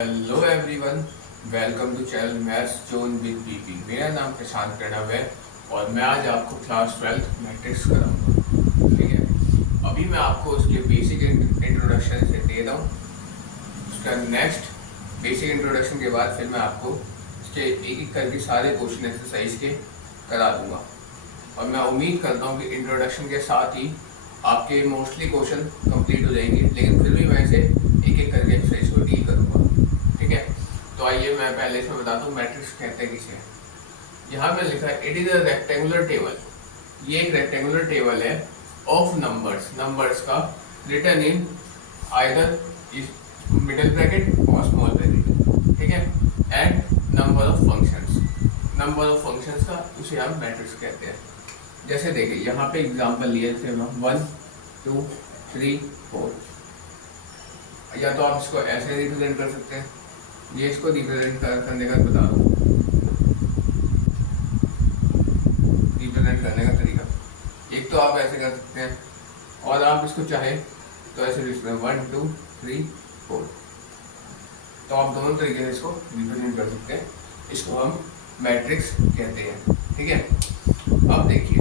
Hello everyone, welcome to channel Maths Zone with PP. मेरा नाम प्रशांत प्रणव है और मैं आज आपको क्लास 12 मैट्रिक्स कराऊंगा। ठीक है, अभी मैं आपको उसके बेसिक इंट्रोडक्शन से दे रहा हूँ। उसका नेक्स्ट बेसिक इंट्रोडक्शन के बाद फिर मैं आपको उसके एक एक करके सारे क्वेश्चन एक्सरसाइज के करा दूंगा। और मैं उम्मीद करता हूँ कि इंट्रोडक्शन के साथ ही आपके मोस्टली क्वेश्चन कंप्लीट हो जाएंगे, लेकिन फिर भी मैं इसे एक एक करके एक्सरसाइज को डील करूँगा। ठीक है, तो आइए मैं पहले इसमें बता दूं मैट्रिक्स कहते हैं किसे। यहाँ पे लिखा है it is a rectangular table. ये एक रेक्टेंगुलर टेबल है ऑफ नंबर्स का return in either middle bracket और स्मॉल ब्रैकेट। ठीक है, एंड नंबर ऑफ फंक्शंस का उसे हम मैट्रिक्स कहते हैं। जैसे देखिए यहाँ पे एग्जांपल लिए थे हम 1 2 3 4। या तो आप इसको ऐसे रिप्रेजेंट कर सकते हैं, ये इसको रिप्रेजेंट करने का बता दूं, रिप्रेजेंट करने का तरीका। एक तो आप ऐसे कर सकते हैं और आप इसको चाहे तो ऐसे भी इसमें 1 2 3 4। तो आप दोनों तरीके से इसको रिप्रेजेंट कर सकते हैं। इसको हम मैट्रिक्स कहते हैं। ठीक है, अब देखिए,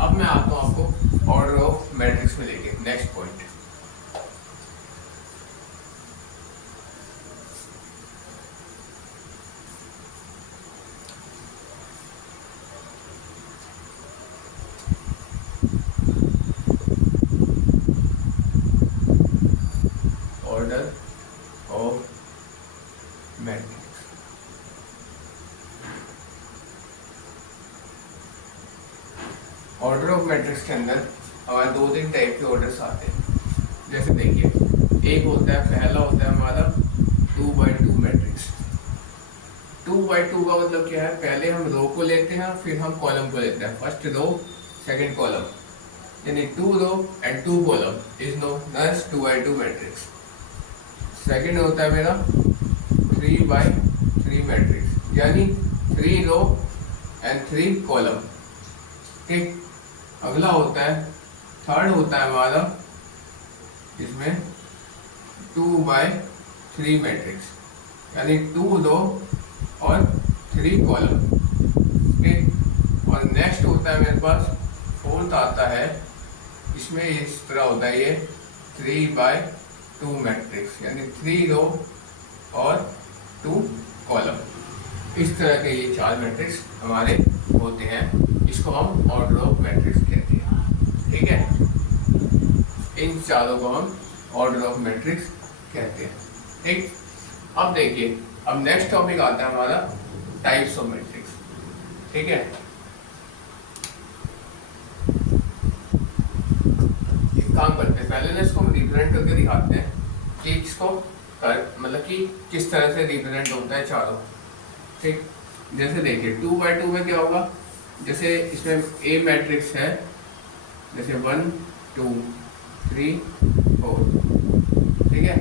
अब मैं आता हूँ आपको ऑर्डर ऑफ मैट्रिक्स में लेके next point. Order of matrix. Order of matrix के अंदर हमारे दो तीन टाइप के ऑर्डर्स आते हैं। जैसे देखिए, एक होता है, पहला होता है हमारा 2x2 मैट्रिक्स। 2x2 का मतलब क्या है, पहले हम रो को लेते हैं फिर हम कॉलम को लेते हैं। फर्स्ट रो सेकंड कॉलम, यानी 2 row and 2 column is known as 2x2 matrix. Second होता है मेरा 3x3 मैट्रिक्स, यानी 3 रो एंड 3 कॉलम। ठीक, अगला होता है, थर्ड होता है हमारा इसमें 2x3 मैट्रिक्स, यानी 2 रो और 3 कॉलम। ठीक, और नेक्स्ट होता है मेरे पास फोर्थ आता है, इसमें इस तरह होता है ये 3x2 मैट्रिक्स, यानी 3 रो और 2 कॉलम। इस तरह के ये 4 मैट्रिक्स हमारे होते हैं। इसको हम ऑर्डर ऑफ मैट्रिक्स कहते हैं। ठीक है, इन चारों को हम ऑर्डर ऑफ मैट्रिक्स कहते हैं। ठीक, अब देखिए, अब नेक्स्ट टॉपिक आता है हमारा टाइप्स ऑफ मैट्रिक्स। ठीक है, एक काम करते हैं, पहले ना इसको हम रिप्रेजेंट करके दिखाते हैं कि इसको मतलब कि किस तरह से रिप्रेजेंट होता है चारों। ठीक, जैसे देखिए 2x2 में क्या होगा, जैसे इसमें ए मैट्रिक्स है, जैसे 1 2 3 4। ठीक है,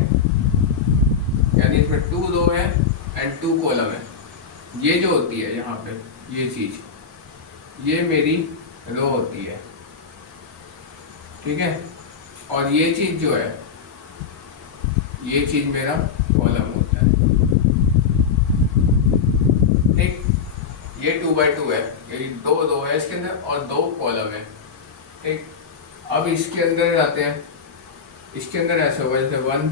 यानी इसमें 2 रो है एंड 2 कॉलम है। ये जो होती है यहाँ पे ये चीज, ये मेरी रो होती है। ठीक है, और ये चीज जो है, ये चीज मेरा कॉलम होता है। ठीक, ये 2x2 है, ये 2 रो है इसके अंदर और 2 कॉलम है। ठीक, अब इसके अंदर जाते हैं, इसके अंदर ऐसा होगा जैसे 1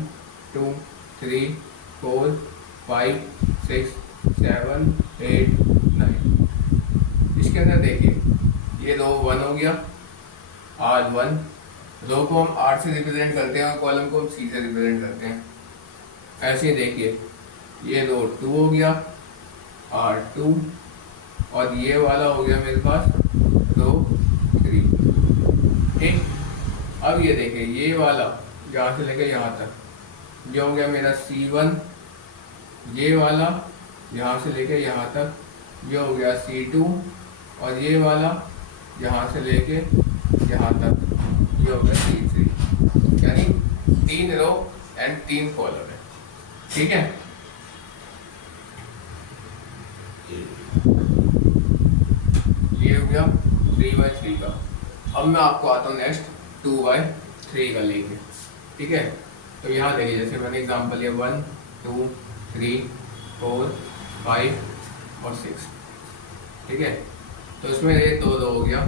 2 3 4 5 6 7 8 9। इसके अंदर देखिए, ये रो 1 हो गया, R1। रो को हम R से रिप्रेजेंट करते हैं और कॉलम को हम C से रिप्रेजेंट करते हैं। ऐसे ही देखिए, ये रो 2 हो गया, R2, और ये वाला हो गया मेरे पास रो 3। ठीक, अब ये देखिए, ये वाला यहाँ से लेकर यहाँ तक ये हो गया मेरा C1। ये वाला यहाँ से लेकर यहाँ तक ये हो गया C2, और ये वाला यहाँ से लेके यहाँ तक ये हो गया C3, यानी 3 रो एंड 3 कॉलम है। ठीक है, ये हो गया 3x3 का। अब मैं आपको आता हूँ नेक्स्ट 2x3 का लेके। ठीक है, तो यहाँ देखिए, जैसे मैंने एग्जांपल लिया 1 2 3 4 5 और 6। ठीक है, तो इसमें ये दो दो हो गया,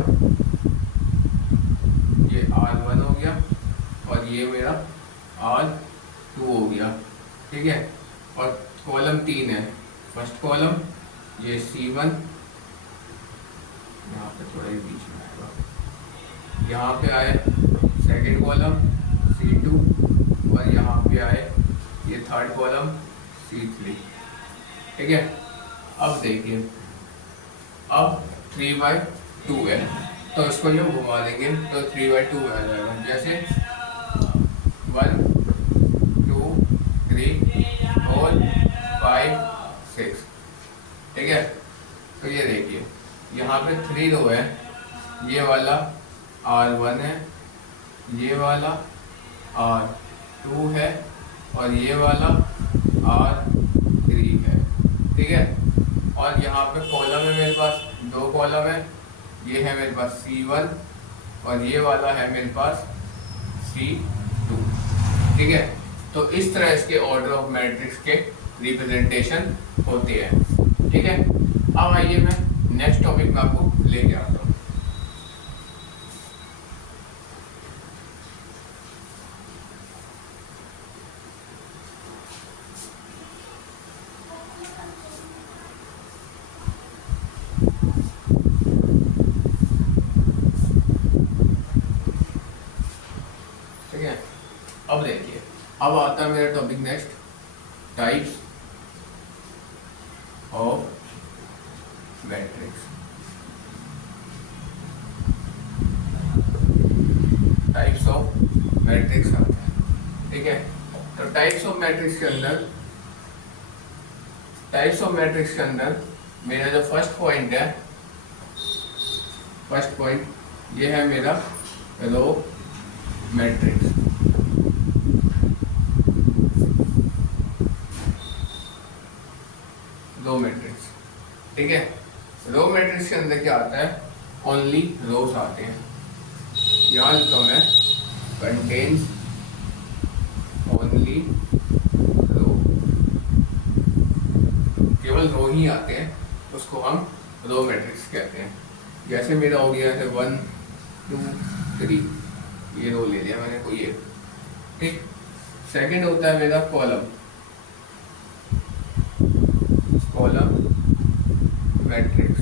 ये R1 हो गया और ये मेरा R2 हो गया। ठीक है, और कॉलम 3 है, फर्स्ट कॉलम ये C1, यहाँ पे थोड़ा ही बीच में आएगा, यहाँ पे आए सेकंड कॉलम C2 और यहाँ पे आए ये थर्ड कॉलम C3। ठीक है, अब देखिए, अब 3/2 है तो इसको यूँ घुमा देंगे तो 3/2 आ जाएगा, जैसे 1 2 3 4 5 6। ठीक है, तो ये देखिए यहाँ पे 3 रो है, ये वाला R1 है, ये वाला R2 है और ये वाला R3 है। ठीक है, और यहाँ पे कॉलम है मेरे पास, दो कॉलम है, ये है मेरे पास C1 और ये वाला है मेरे पास C2। ठीक है, तो इस तरह इसके ऑर्डर ऑफ मैट्रिक्स के रिप्रेजेंटेशन होते हैं। ठीक है, अब आइए मैं नेक्स्ट टॉपिक में आपको लेके आता हूँ। ठीक है, अब देखिए, अब आता है मेरा topic next, types of matrix. Types of matrix आता है। ठीक है, तो टाइप्स ऑफ मैट्रिक्स के अंदर मेरा जो फर्स्ट पॉइंट है, फर्स्ट पॉइंट ये है मेरा रो मैट्रिक्स। Row matrix. ठीक है, रो मैट्रिक्स के अंदर क्या आता है, ओनली रोज आते हैं। यहाँ लिखता हूँ मैं, कंटेन्स ओनली रो, केवल रो ही आते हैं, उसको हम रो मैट्रिक्स कहते हैं। जैसे मेरा हो गया है 1 2 3, ये रो ले लिया मैंने कोई एक। ठीक, सेकंड होता है मेरा column, column matrix.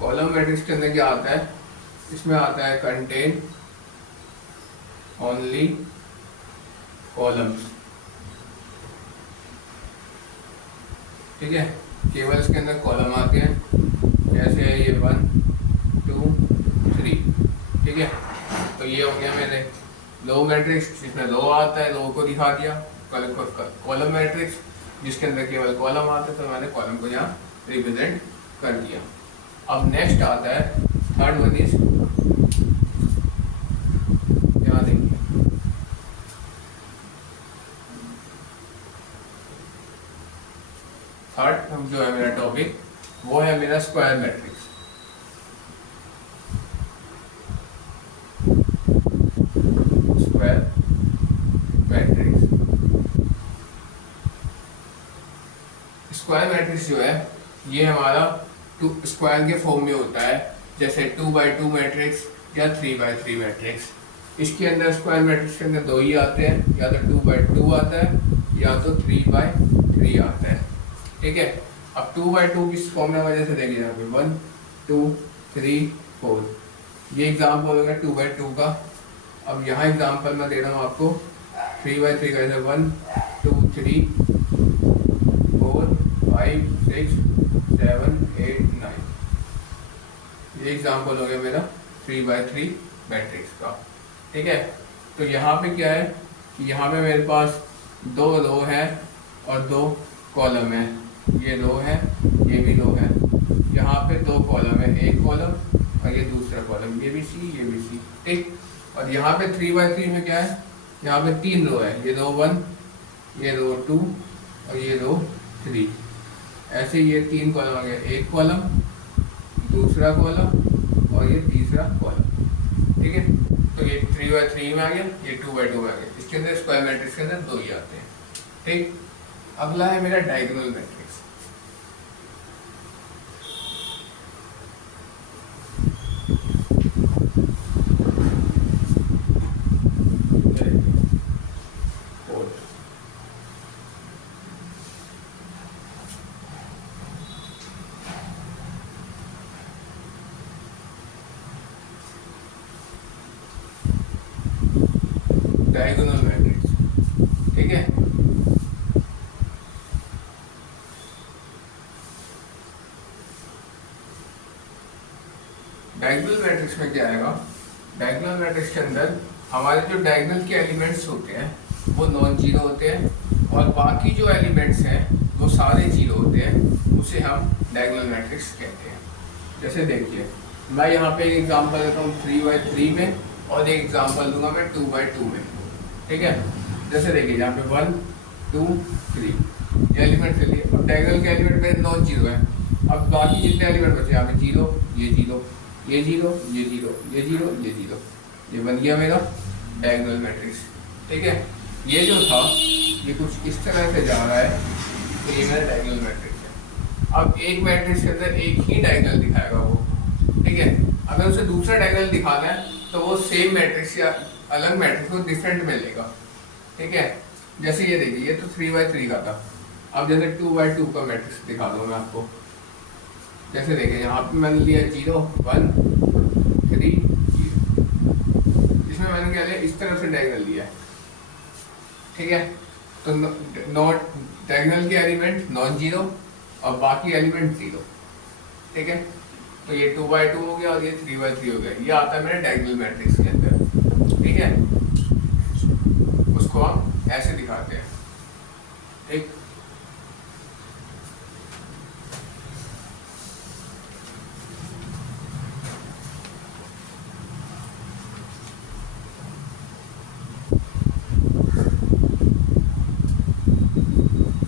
Column matrix के अंदर क्या आता है, इसमें आता है कंटेन ओनली कॉलम्स। ठीक है, केवल इसके अंदर कॉलम आते हैं, जैसे है ये 1 2 3। ठीक है, तो ये हो गया मेरे रो मैट्रिक्स, जिसमें रो आता है, रो को दिखा दिया। कॉलम मैट्रिक्स जिसके अंदर केवल कॉलम आते हैं, तो मैंने कॉलम को यहाँ रिप्रेजेंट कर दिया। अब नेक्स्ट आता है थर्ड वन इज, यहाँ देखिए, थर्ड जो है मेरा टॉपिक, वो है मेरा square matrix. Square matrix, square matrix जो है ये हमारा स्क्वायर के फॉर्म में होता है, जैसे 2/2 मैट्रिक्स या 3/3 मैट्रिक्स। इसके अंदर स्क्वायर मैट्रिक्स के अंदर दो ही आते हैं, या तो 2/2 आता है या तो 3/3 आता है। ठीक है, अब 2/2 किस फॉर्म में वजह से देखिए, यहाँ पे 1 2 3 4, ये एग्जाम्पल हो गया 2/2 का। अब यहाँ एग्जाम्पल मैं दे रहा हूँ आपको 3/3 का, जैसे 1 2 3 4 5 6 7 8 9, ये एग्जाम्पल हो गया मेरा 3/3 मैट्रिक्स का। ठीक है, तो यहाँ पे क्या है कि यहाँ पे मेरे पास दो रो है और दो कॉलम है, ये रो है, ये भी रो है। यहाँ पे दो कॉलम है, एक कॉलम और ये दूसरा कॉलम, ये भी सी ये भी सी। ठीक, और यहाँ पे 3/3 में क्या है, यहाँ पे 3 रो है, ये रो 1, ये रो 2 और ये रो 3। ऐसे ये 3 कॉलम आ गया, एक कॉलम, दूसरा कॉलम और ये तीसरा कॉलम। ठीक है, तो ये 3/3 में आ गया, ये 2/2 में आ गया। इसके अंदर स्क्वायर मैट्रिक्स के अंदर दो ही आते हैं। ठीक, अगला है मेरा डायगोनल मैट्रिक्स। डायगोनल मैट्रिक्स, ठीक है। डायगोनल मैट्रिक्स में क्या आएगा? डायगोनल मैट्रिक्स के अंदर हमारे जो डायगोनल के एलिमेंट्स होते हैं वो नॉन जीरो होते हैं और बाकी जो एलिमेंट्स हैं वो सारे जीरो होते हैं, उसे हम डायगोनल मैट्रिक्स कहते हैं। जैसे देखिए मैं यहाँ पे एक एग्जांपल देता हूँ 3/3 में और एक एग्जांपल दूंगा मैं 2/2 में, ठीक है। जैसे देखिए यहाँ पे 1 2 3 ये एलिमेंट ले लिए। अब डायगोनल के एलिमेंट मेरे नॉन जीरो है। अब बाकी जितने एलिमेंट बचे यहाँ पे जीरो, ये जीरो, ये जीरो, ये जीरो, ये जीरो, ये जीरो, ये बन गया मेरा डायगोनल मैट्रिक्स, ठीक है। ये जो था ये कुछ इस तरह से जा रहा है, तो ये मेरा डायगोनल मैट्रिक्स है। अब एक मैट्रिक्स के अंदर एक ही डायगोनल दिखाएगा वो, ठीक है। अगर उसे दूसरा डायगोनल दिखाना है तो वो सेम मैट्रिक्स या अलग मैट्रिक्स को डिफरेंट में लेगा, ठीक है। जैसे ये देखिए ये तो 3/3 का था। अब जैसे 2/2 का मैट्रिक्स दिखा दूँ मैं आपको। जैसे देखिए यहाँ पे मैंने लिया 0 1 3 0, इसमें मैंने क्या लिया, इस तरह से डायगोनल लिया है, ठीक है। तो नॉट डायगोनल के एलिमेंट नॉन जीरो और बाकी एलिमेंट जीरो, ठीक है। तो ये 2/2 हो गया और ये 3/3 हो गया। ये आता है मेरे डायगोनल मैट्रिक्स के अंदर, ठीक है। उसको हम ऐसे दिखाते हैं, ठीक।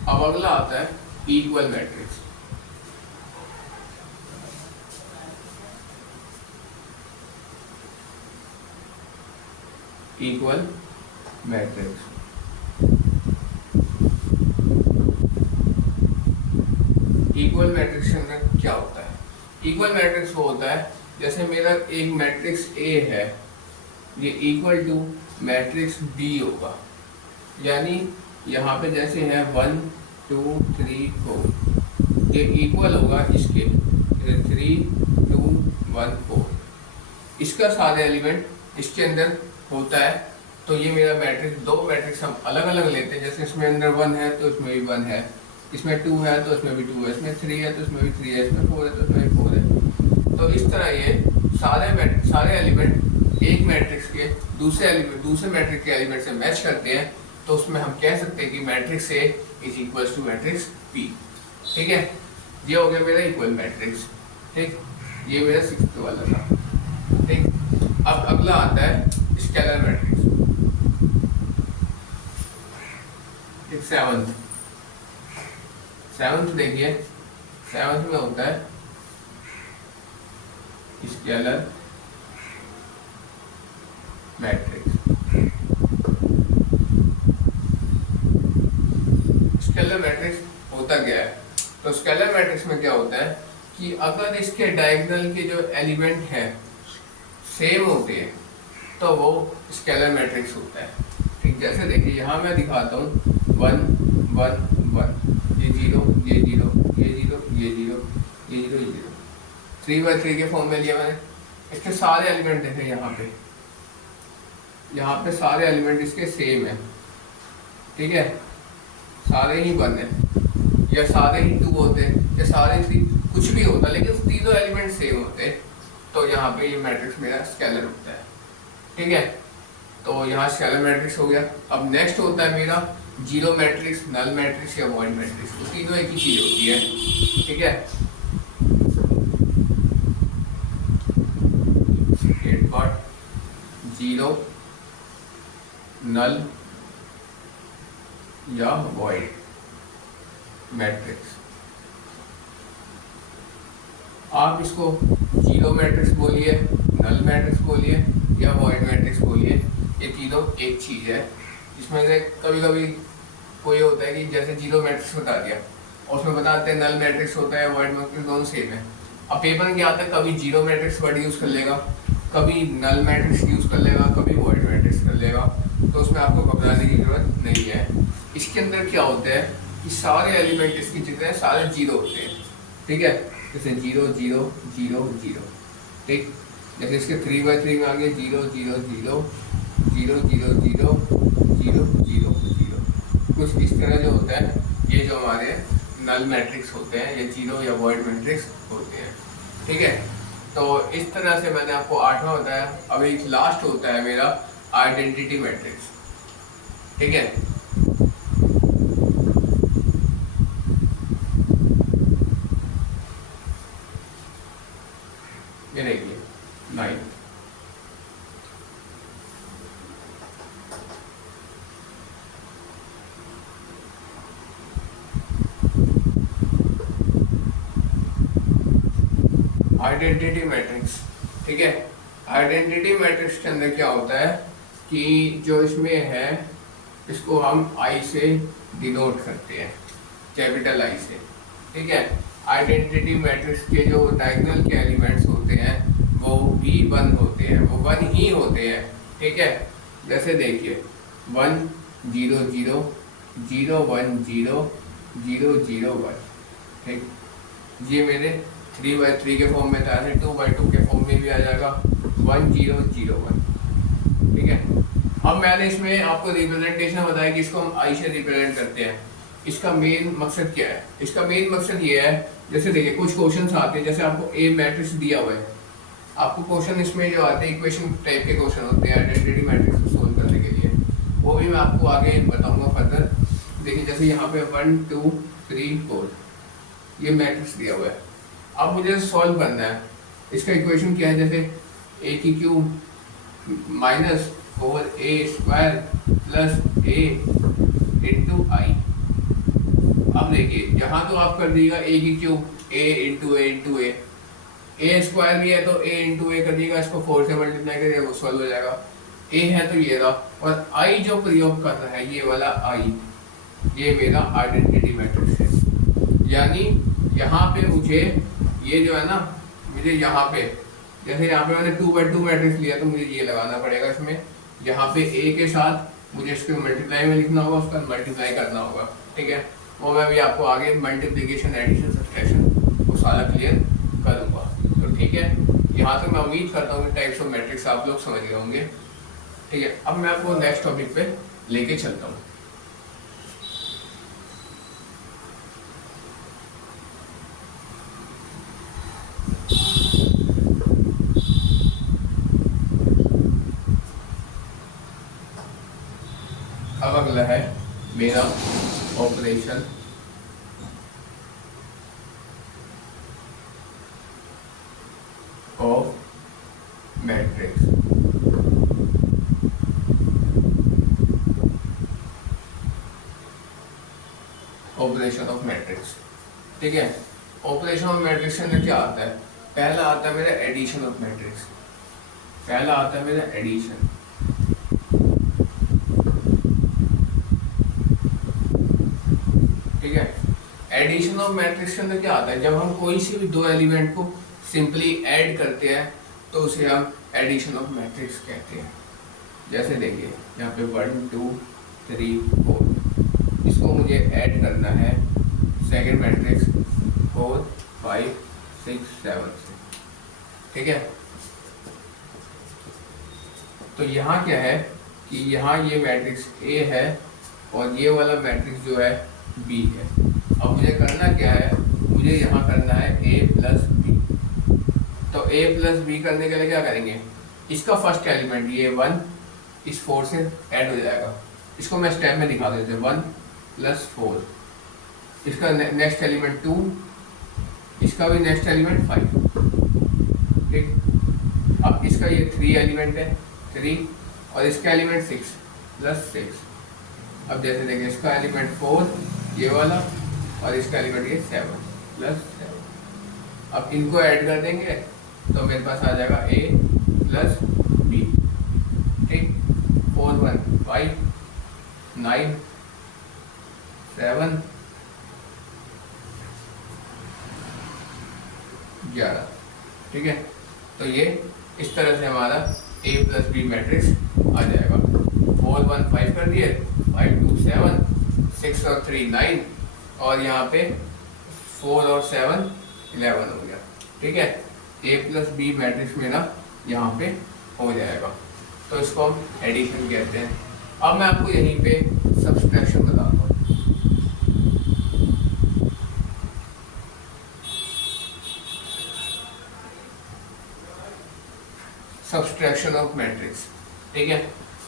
अब अगला आता है equal matrix. Equal matrix equal matrix के अंदर क्या होता है? इक्वल मैट्रिक्स वो होता है जैसे मेरा एक मैट्रिक्स ए है, ये इक्वल टू मैट्रिक्स बी होगा। यानी यहाँ पे जैसे है 1 2 3 4, ये इक्वल होगा इसके 3 2 1 4। इसका सारे एलिमेंट इसके अंदर होता है। तो ये मेरा मैट्रिक्स, दो मैट्रिक्स हम अलग अलग लेते हैं। जैसे इसमें अंदर 1 है तो इसमें भी 1 है, इसमें 2 है तो इसमें भी 2 है, इसमें 3 है तो इसमें भी 3 है, इसमें 4 है तो इसमें भी 4 है। तो इस तरह ये सारे एलिमेंट एक मैट्रिक्स के दूसरे मैट्रिक्स के एलिमेंट से मैच करते हैं। तो उसमें हम कह सकते हैं कि matrix A is equal to matrix P, ठीक है। ये हो गया मेरा इक्वल मैट्रिक्स, ठीक। ये मेरा 6th वाला था, ठीक। अब अगला आता है स्केलर मैट्रिक्स, एक 7th देखिए 7th में होता है स्केलर मैट्रिक्स। स्केलर मैट्रिक्स होता क्या है? तो स्केलर मैट्रिक्स में क्या होता है कि अगर इसके डायगोनल के जो एलिमेंट हैं सेम होते हैं तो वो स्केलर मैट्रिक्स होता है, ठीक। जैसे देखिए यहाँ मैं दिखाता हूँ 1 1 1, ये 0 ये 0 ये 0 ये 0 ये 0 ये 0, 3/3 के फॉर्म में लिया मैंने। इसके सारे एलिमेंट देखे यहाँ पे सारे एलिमेंट इसके सेम है, ठीक है। सारे ही 1 है या सारे ही 2 होते हैं या सारे 3, कुछ भी होता है लेकिन तीनों एलिमेंट सेम होते हैं। तो यहाँ पे ये मैट्रिक्स मेरा स्केलर होता है, ठीक है। तो यहाँ स्केलर मैट्रिक्स हो गया। अब नेक्स्ट होता है मेरा जीरो मैट्रिक्स, नल मैट्रिक्स या वॉइड मैट्रिक्स। तो तीनों एक ही चीज होती है, ठीक है। जीरो, नल या वॉइड मैट्रिक्स। आप इसको जीरो मैट्रिक्स बोलिए, नल मैट्रिक्स बोलिए या वॉइड मैट्रिक्स बोलिए, ये तीनों एक चीज है। इसमें से कभी कभी कोई होता है कि जैसे जीरो मैट्रिक्स बता दिया, और उसमें बताते हैं नल मैट्रिक्स होता है, वॉइड मैट्रिक्स, दोनों सेम है। अब पेपर में क्या आता है, कभी जीरो मैट्रिक्स वर्ड यूज़ कर लेगा, कभी नल मैट्रिक्स यूज़ कर लेगा, कभी वॉइड मैट्रिक्स कर लेगा, तो उसमें आपको घबराने की जरूरत नहीं है। इसके अंदर क्या होता है कि सारे एलिमेंट इसके जितने हैं सारे जीरो होते हैं, ठीक है, जैसे 0 0 0 0, ठीक, जैसे इसके 3/3 में आ गए 0 0 0 0 0 0 0 0 0, कुछ इस तरह जो होता है, ये जो हमारे नल मैट्रिक्स होते हैं, ये जीरो या वॉइड मैट्रिक्स होते हैं, ठीक है। तो इस तरह से मैंने आपको 8वां बताया। अब एक लास्ट होता है मेरा आइडेंटिटी मैट्रिक्स, ठीक है। ये देखिए 9, आइडेंटिटी मैट्रिक्स, ठीक है। आइडेंटिटी मैट्रिक्स के अंदर क्या होता है कि जो इसमें है इसको हम आई से डिनोट करते हैं, कैपिटल आई से, ठीक है। आइडेंटिटी मैट्रिक्स के जो डायगोनल के एलिमेंट्स होते हैं वो भी 1 होते हैं, वो 1 ही होते हैं, ठीक है। जैसे देखिए 1 0 0 0 1 0 0 0 1, ठीक, ये मेरे 3/3 के फॉर्म में था, 2/2 के फॉर्म में भी आ जाएगा 1 0 0 1, ठीक है। अब मैंने इसमें आपको रिप्रेजेंटेशन बताया कि इसको हम आई से रिप्रेजेंट करते हैं। इसका मेन मकसद क्या है? इसका मेन मकसद ये है, जैसे देखिए कुछ क्वेश्चंस आते हैं, जैसे आपको ए मैट्रिक्स दिया हुआ है, आपको क्वेश्चन इसमें जो आते हैं इक्वेशन टाइप के क्वेश्चन होते हैं आइडेंटिटी मैट्रिक्स को सोल्व करने के लिए, वो भी मैं आपको आगे बताऊंगा फर्दर। देखिए जैसे यहाँ पे 1 2 3 4 ये मैट्रिक्स दिया हुआ है, अब मुझे सॉल्व करना है। इसका इक्वेशन क्या है, जैसे ए की cube minus 4a² plus a into I. अब देखिए यहाँ तो आप कर दीजिएगा a की cube a into a into a square भी है तो a इंटू a कर दीजिएगा, इसको 4 से मल्टीप्लाई करिए वो सॉल्व हो जाएगा। a है तो ये रहा, और i जो प्रयोग कर रहा है ये वाला i, ये मेरा आइडेंटिटी मैट्रिक्स है। यानी यहाँ पे मुझे ये जो है ना, मुझे यहाँ पे जैसे यहाँ पे मैंने 2/2 मैट्रिक्स लिया तो मुझे ये लगाना पड़ेगा इसमें, यहाँ पे a के साथ मुझे इसको मल्टीप्लाई में लिखना होगा, उसका मल्टीप्लाई करना होगा, ठीक है। वो मैं भी आपको आगे मल्टीप्लिकेशन एडिशन सब्सट्रैक्शन वो सारा क्लियर करूँगा, तो ठीक है। यहाँ तक मैं उम्मीद करता हूँ कि टाइप्स ऑफ मैट्रिक्स आप लोग समझ गए होंगे, ठीक है। अब मैं आपको नेक्स्ट टॉपिक पे लेके चलता हूँ। अब अगला है मेरा operation of matrix. Operation of matrix, ठीक है। ऑपरेशन ऑफ मैट्रिक्स में क्या आता है? पहला आता है मेरा एडिशन ऑफ मैट्रिक्स, पहला आता है मेरा एडिशन, ठीक है। एडिशन ऑफ मैट्रिक्स के अंदर क्या आता है? जब हम कोई से भी दो एलिमेंट को सिंपली ऐड करते हैं तो उसे हम एडिशन ऑफ मैट्रिक्स कहते हैं। जैसे देखिए यहाँ पे 1 2 3 4, इसको मुझे ऐड करना है सेकंड मैट्रिक्स 4 5 6 7 से, ठीक है। तो यहाँ क्या है कि यहाँ ये मैट्रिक्स A है और ये वाला मैट्रिक्स जो है B है। अब मुझे करना क्या है, मुझे यहाँ करना है A प्लस B। तो A प्लस B करने के लिए क्या करेंगे, इसका फर्स्ट एलिमेंट ये 1 इस 4 से ऐड हो जाएगा, इसको मैं स्टेप में दिखा देते हैं। 1 प्लस 4, इसका नेक्स्ट एलिमेंट 2, इसका भी नेक्स्ट एलिमेंट 5, ठीक। अब इसका ये 3 एलिमेंट है 3, और इसका एलिमेंट 6 प्लस 6। अब जैसे देखें इसका एलिमेंट 4 ये वाला, और इसका एलिमेंट ये 7 प्लस 7। अब इनको ऐड कर देंगे तो मेरे पास आ जाएगा A प्लस B, ठीक। 4 1 5 9 7 11। ठीक है, तो ये इस तरह से हमारा A प्लस बी मैट्रिक्स आ जाएगा। 4 1 5 कर दिए, 5 2 7, 6 और 3 9, और यहाँ पे 4 और 7 11 हो गया। ठीक है, A प्लस बी मैट्रिक्स मेरा यहाँ पे हो जाएगा, तो इसको हम एडिशन कहते हैं। अब मैं आपको यहीं पे सब्सट्रैक्शन बताता हूँ। Subtraction of matrix. ठीक है,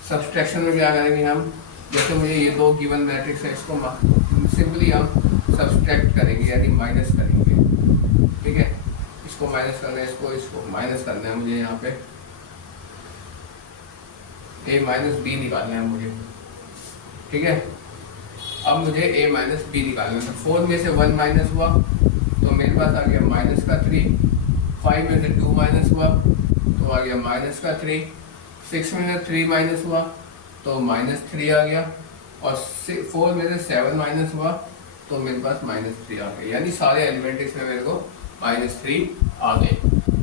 सब्सट्रैक्शन में क्या करेंगे हम, जैसे मुझे ये दो गिवन मैट्रिक्स है, इसको सिंपली हम सब्सट्रैक्ट करेंगे यानी माइनस करेंगे। ठीक है, इसको माइनस करना है, इसको माइनस करना है मुझे। यहाँ पे A माइनस बी निकालना है मुझे। ठीक है, अब मुझे A माइनस बी निकालना है। 4 में से 1 माइनस हुआ तो मेरे पास आ गया माइनस का 3। 5 में से 2 माइनस हुआ तो आ गया माइनस का 3। 6 में से 3 माइनस हुआ तो माइनस 3 आ गया, और 4 में से 7 माइनस हुआ तो मेरे पास माइनस 3 आ गया, यानी सारे एलिमेंट इसमें मेरे को माइनस 3 आ गए।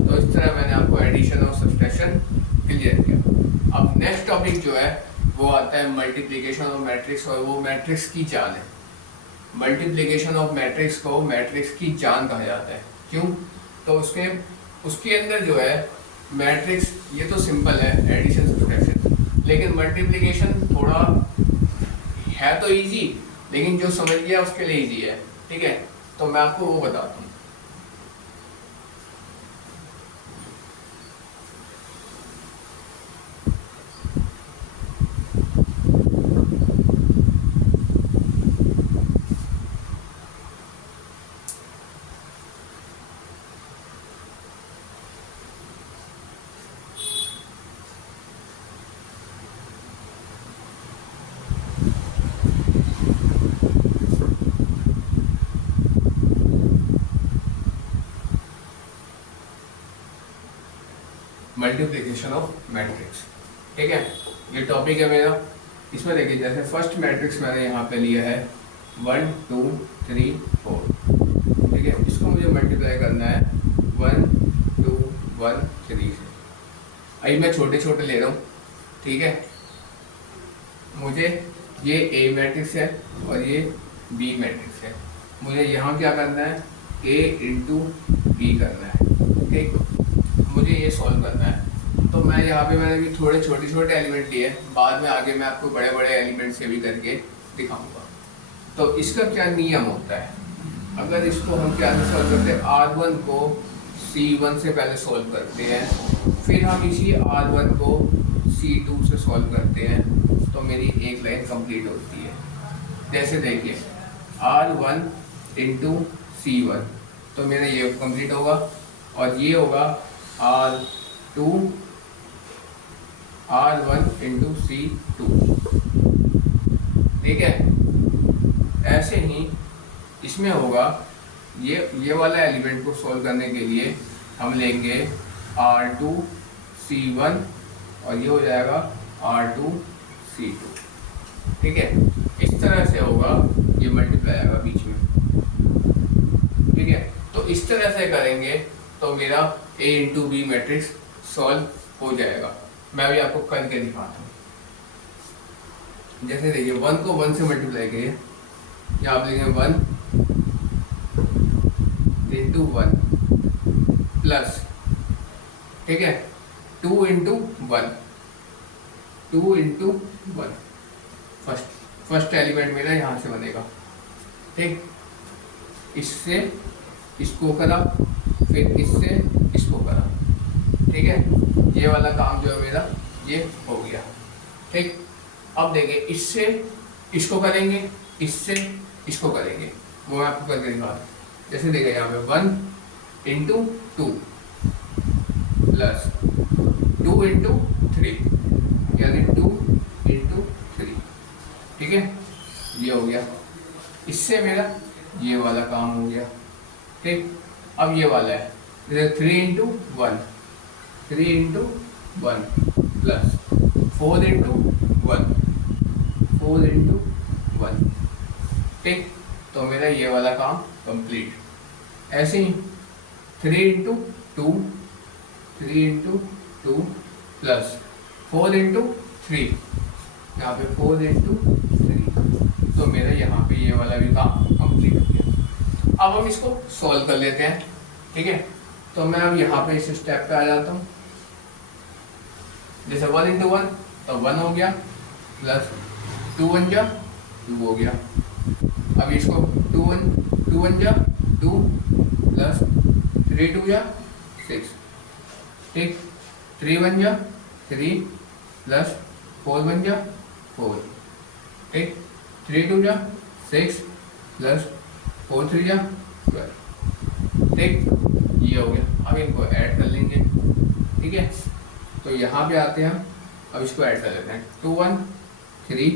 तो इस तरह मैंने आपको एडिशन और सब्सट्रैक्शन क्लियर किया। अब नेक्स्ट टॉपिक जो है वो आता है मल्टीप्लिकेशन ऑफ मैट्रिक्स, और वो मैट्रिक्स की जान है। मल्टीप्लिकेशन ऑफ मैट्रिक्स को मैट्रिक्स की जान कहा जाता है। क्यों? तो उसके अंदर जो है मैट्रिक्स, ये तो सिंपल है एडिशन सब्सट्रैक्शन, लेकिन मल्टीप्लिकेशन थोड़ा है तो इजी, लेकिन जो समझ गया उसके लिए इजी है। ठीक है, तो मैं आपको वो बताता हूँ। Multiplication of matrix. ठीक है, ये टॉपिक है मेरा। इसमें देखिए, जैसे फर्स्ट मैट्रिक्स मैंने यहाँ पे लिया है 1 2 3 4। ठीक है, इसको मुझे मल्टीप्लाई करना है 1 2 1 3 से। अभी मैं छोटे छोटे ले रहा हूँ। ठीक है, मुझे ये A मैट्रिक्स है और ये B मैट्रिक्स है। मुझे यहाँ क्या करना है, A इंटू B करना है। ठीक, मुझे ये सॉल्व करना है। तो मैं यहाँ पे मैंने भी थोड़े छोटे छोटे एलिमेंट लिए, बाद में आगे मैं आपको बड़े बड़े एलिमेंट से भी करके दिखाऊंगा। तो इसका क्या नियम होता है, अगर इसको हम क्या से सॉल्व करते हैं, R1 को C1 से पहले सॉल्व करते हैं, फिर हम इसी R1 को C2 से सॉल्व करते हैं, तो मेरी एक लाइन कंप्लीट होती है। जैसे देखिए R1 इंटू C1, तो मेरा ये कंप्लीट होगा, और ये होगा R1 इंटू C2। ठीक है, ऐसे ही इसमें होगा, ये वाला एलिमेंट को सॉल्व करने के लिए हम लेंगे R2 C1, और ये हो जाएगा R2 C2। ठीक है, इस तरह से होगा, ये मल्टीप्लाई आएगा बीच में। ठीक है, तो इस तरह से करेंगे तो मेरा A into B matrix solve हो जाएगा। मैं भी आपको करके दिखाता हूँ। जैसे देखिए 1 को 1 से मल्टीप्लाई करिए, या आप लिखेंगे 1 इंटू 1 प्लस, ठीक है, 2 इंटू 1, 2 इंटू 1। फर्स्ट एलिमेंट मेरा यहाँ से बनेगा। ठीक, इससे इसको करा, फिर इससे इसको करा। ठीक है, ये वाला काम जो है मेरा ये हो गया। ठीक, अब देखिए इससे इसको करेंगे, इससे इसको करेंगे, वो मैं आपको करके दिखा। जैसे देखिए यहाँ पे 1 इंटू 2 प्लस 2 इंटू 3, यानी 2 इंटू 3। ठीक है, ये हो गया। इससे मेरा ये वाला काम हो गया। ठीक, अब ये वाला है 3 into 1, 3 into 1 plus 4 into 1, 4 into 1। ठीक, तो मेरा ये वाला काम कंप्लीट। ऐसे ही 3 into two, 3 into 2 plus 4 into 3, यहाँ पे 4 इंटू 3, तो मेरा यहाँ पे ये वाला भी काम कंप्लीट हो गया। अब हम इसको सॉल्व कर लेते हैं, ठीक है। तो मैं अब यहाँ पे इस स्टेप पे आ जाता हूँ। जैसे 1 इंटू 1 तो 1 हो गया, प्लस 2 1 जा 2 हो गया। अब इसको 2 1 जा 2 प्लस 3 2 जा 6, ठीक, 3 1 जा 3 प्लस 4 1 जा 4, ठीक, 3 2 जा 6 प्लस 4 3 जा 12, ठीक, ये हो गया। अब इनको ऐड कर लेंगे, ठीक है। तो यहाँ पे आते हैं हम, अब इसको ऐड कर लेते हैं। 2 1 3,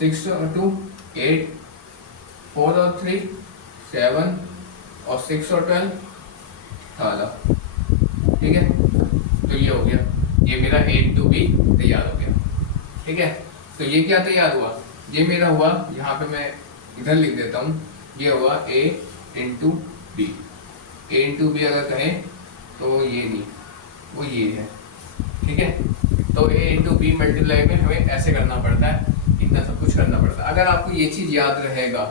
6 और 2 8, 4 और 3 7 और 6 और 12 18, ठीक है। तो ये हो गया, ये मेरा A इंटू बी तैयार हो गया, ठीक है। तो ये क्या तैयार हुआ, ये मेरा हुआ, यहाँ पे मैं इधर लिख देता हूँ, ये हुआ A into B. A into B अगर कहें तो ये नहीं, वो ये है, ठीक है। तो A इंटू बी मल्टीप्लाई में हमें ऐसे करना पड़ता है, इतना सब कुछ करना पड़ता है। अगर आपको ये चीज़ याद रहेगा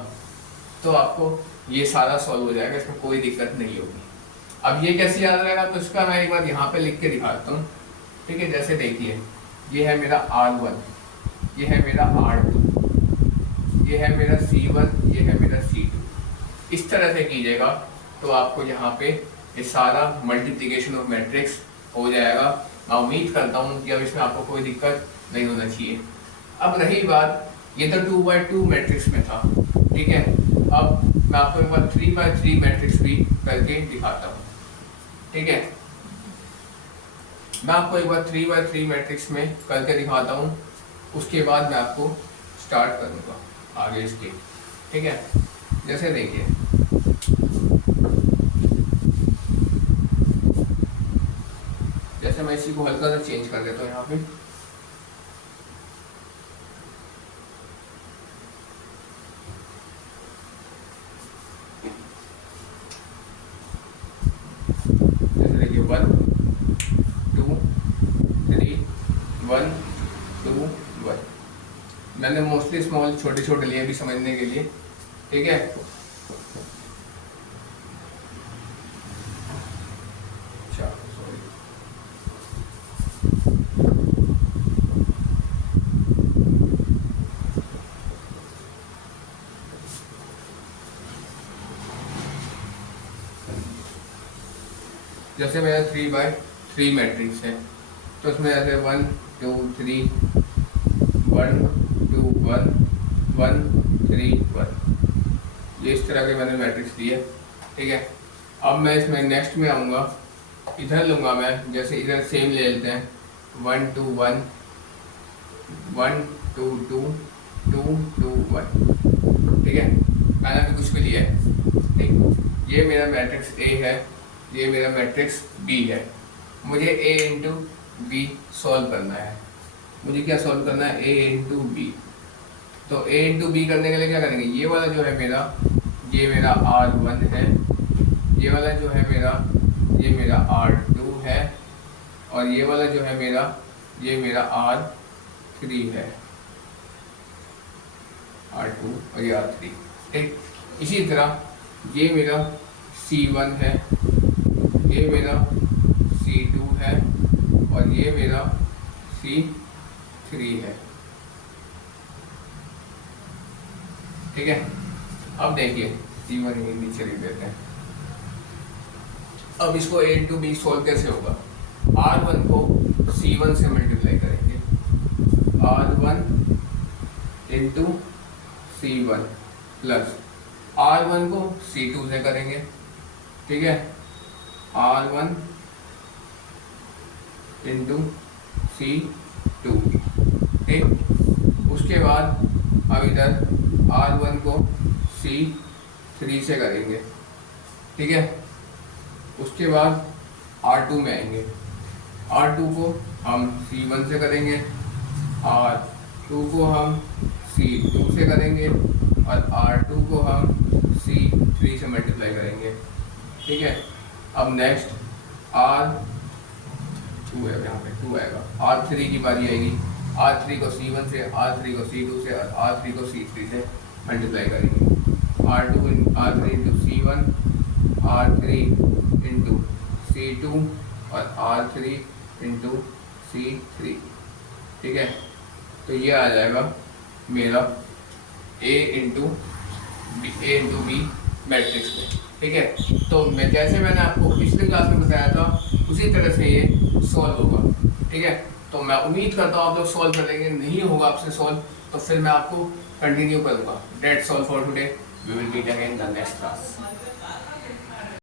तो आपको ये सारा सॉल्व हो जाएगा, इसमें कोई दिक्कत नहीं होगी। अब ये कैसे याद रहेगा, तो इसका मैं एक बार यहाँ पे लिख के दिखाता हूँ, ठीक है। जैसे देखिए, ये है मेरा R1, ये है मेरा R2, ये है मेरा C1, ये है मेरा C2। इस तरह से कीजिएगा तो आपको यहाँ पे ये सारा मल्टीप्लिकेशन ऑफ मैट्रिक्स हो जाएगा। मैं उम्मीद करता हूँ कि अब इसमें आपको कोई दिक्कत नहीं होना चाहिए। अब रही बात, ये तो 2x2 मैट्रिक्स में था, ठीक है। अब मैं आपको एक बार 3x3 मैट्रिक्स भी करके दिखाता हूँ, ठीक है। मैं आपको एक बार 3x3 मैट्रिक्स में करके दिखाता हूँ, उसके बाद मैं आपको स्टार्ट करूँगा आगे इसके, ठीक है। जैसे देखिए, जैसे मैं इसी को हल्का सा चेंज कर देता हूँ यहाँ पे, जैसे देखिए 1 2 3 1 2 1। मैंने मोस्टली स्मॉल छोटे छोटे लिए भी समझने के लिए, ठीक है। जैसे मेरा 3x3 मैट्रिक्स है, तो उसमें ऐसे 1 2 3 1 2 1 1 3 1, ये इस तरह के मैंने मैट्रिक्स लिए, ठीक है। अब मैं इसमें नेक्स्ट में आऊँगा, इधर लूँगा मैं, जैसे इधर सेम ले लेते हैं, 1 2 1 1 2 2 2 2 1, ठीक है। मैंने भी कुछ भी लिया है, ठीक। ये मेरा मैट्रिक्स A है, ये मेरा मैट्रिक्स B है। मुझे A इंटू बी सॉल्व करना है। मुझे क्या सॉल्व करना है, A इंटू बी। तो A इंटू बी करने के लिए क्या करेंगे, ये वाला जो है मेरा, ये मेरा R1 है, ये वाला जो है मेरा, ये मेरा R2 है, और ये वाला जो है मेरा, ये मेरा R3 है, R2 और ये R3, ठीक। इसी तरह ये मेरा C1 है, ये मेरा C2 है, और ये मेरा C3 है, ठीक है। अब देखिए, C1 ये नीचे लिख देते हैं। अब इसको A इंटू बी सोल्व कैसे होगा, R1 को C1 से मल्टीप्लाई करेंगे, R1 into C1 plus R1 को C2 से करेंगे, ठीक है, R1 इंटू C2, ठीक। उसके बाद अब इधर R1 को C3 से करेंगे, ठीक है। उसके बाद R2 में आएंगे, R2 को हम C1 से करेंगे, R2 को हम C2 से करेंगे, और R2 को हम C3 से मल्टीप्लाई करेंगे। ठीक है, अब नेक्स्ट R2 है, यहाँ पे 2 आएगा। R3 की बारी आएगी। R3 को C1 से, R3 को C2 से और R3 को C3 से मल्टीप्लाई करेंगे। R3 into C1, R3 into C2 और R3 इंटू C3। ठीक है, तो ये आ जाएगा मेरा A इंटू बी मैट्रिक्स में। ठीक है, तो मैंने आपको पिछले क्लास में बताया था उसी तरह से ये सॉल्व होगा। ठीक है, तो मैं उम्मीद करता हूँ आप लोग सॉल्व करेंगे। नहीं होगा आपसे सॉल्व तो फिर मैं आपको कंटिन्यू करूँगा। That's all for today, we will meet again in the next class.